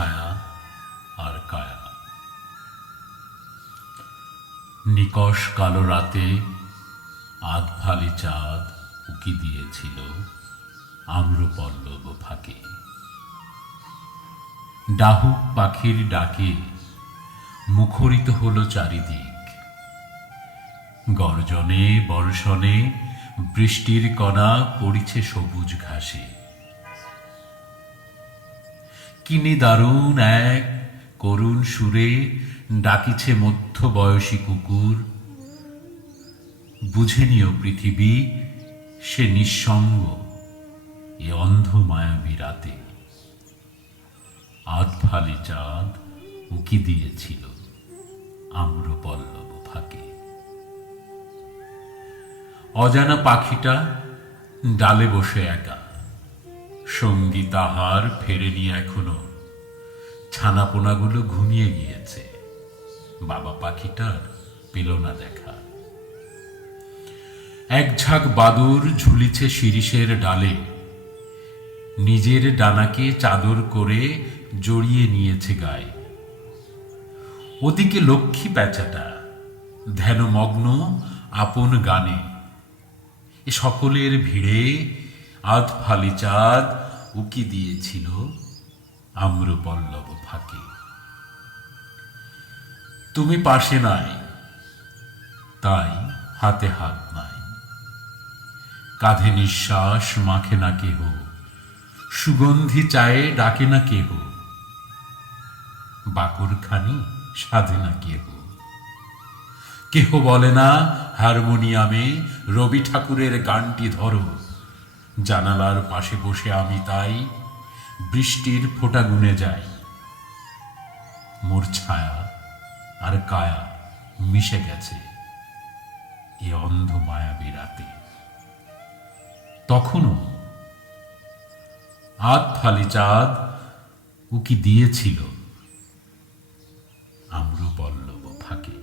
ছায়া আর কায়া। নিকষ কালো রাতে আধভালি চাঁদ উকি দিয়েছিল আম্রপল্লব ফাঁকে। ডাহুক পাখির ডাকে মুখরিত হলো চারিদিক। গর্জনে বর্ষণে বৃষ্টির কণা পড়িছে সবুজ ঘাসে। কিনি দারুণ এক করুণ সুরে ডাকিছে মধ্যবয়সী কুকুর। বুঝে নিও পৃথিবী, সে নিঃসঙ্গ এ অন্ধ মায়াবী রাতে। আধভালি চাঁদ উকি দিয়েছিল আম্রপল্লব ফাঁকে। অজানা পাখিটা ডালে বসে একা, সঙ্গী তাহার ফেরেনি এখনো। ছানাপোনাগুলো ঘুমিয়ে গিয়েছে, বাবা পাখিটার পেল না দেখা। এক ঝাঁক বাদুর ঝুলিছে শিরীষের ডালে, নিজের ডানাকে চাদর করে জড়িয়ে নিয়েছে গায়ে। ওদিকে লক্ষ্মী প্যাঁচাটা ধ্যানমগ্ন আপন গানে। এ সকলের ভিড়ে আধভালি চাঁদ উকি দিয়েছিল আম্রপল্লব ফাঁকে। তুমি পাশে নাই, তাই হাতে হাত নাই। কাঁধে নিঃশ্বাস মাখে না কেহ, সুগন্ধি চায়ে ডাকে না কেহ। বাকরখানি সাধে না কেহ। কেহ বলে না হারমোনিয়ামে রবি ঠাকুরের গানটি ধরো। জানালার পাশে বসে আমি তাই বৃষ্টির ফোঁটা গুনে যাই। মোর ছায়া আর কায়া মিশে গেছে এ অন্ধ মায়াবী রাতে। তখনও আধভালি চাঁদ উকি দিয়েছিল আম্রপল্লব ফাঁকে।